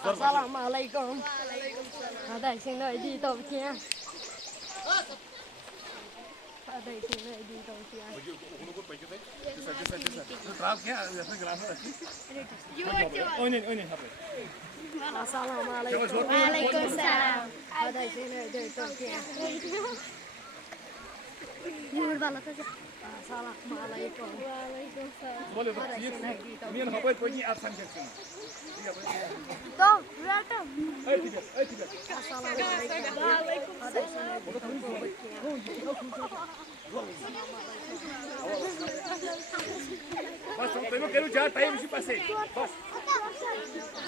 Assalamualaikum. Ada sini di Tokyo. Ada sini di Tokyo. Assalamualaikum. Waalaikumsalam. Ada sini di Tokyo. Assalamualaikum. Bas, eu quero já tá aí, me passei. Bas.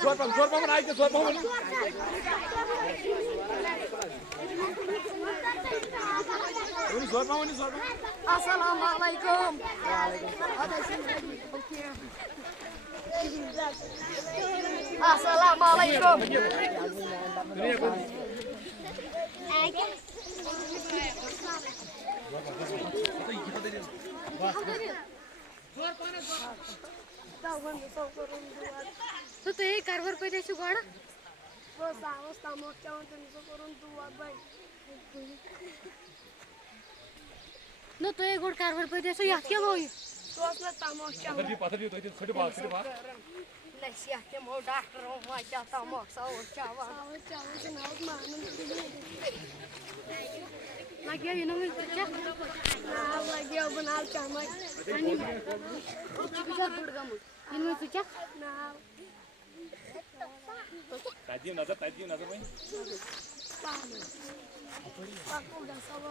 Zor vamos aí, zor vamos. Zor vamos. Assalamualaikum. Ada sini di Tokyo. Assalamualaikum. तो ये कारभार पैदा शिकवण बस अवस्था मोठ्या त्यांचं करून तू बाई न तो ये गोड कारभार पैदा सो यात क्या भाई तो असला तमाशा पाथर दी तो छोटे बाल लसिया के मो डॉक्टर माझ्या तमाशा चावा नाव मानून लाग्या ये नवीन क्या नाव लाग्या बनाव चामय आणि चिकित्सा गुडगा मग इनमें तुझ्या नाव ताजी नजर भाई पाकुडा सवा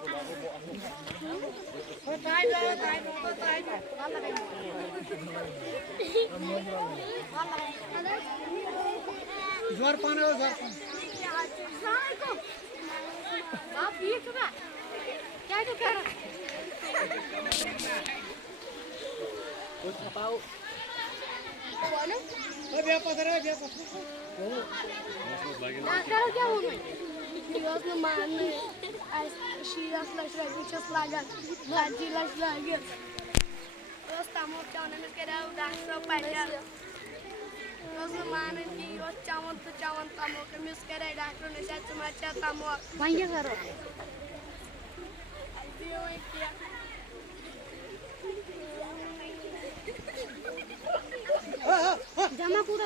जोर पाने आप ये क्या क्या तो कह रहा डॉक्टर क्या हुआ दिवस न मारने शिरास लक्ष लागत भाजी लक्ष लागत रोज तमाशा ने करा डॉक्टर पाया रोज न मारने की रोज चावल तमो के मिस करे डॉक्टर ने शायद समाचा तमो वहीं करो जमा पूरा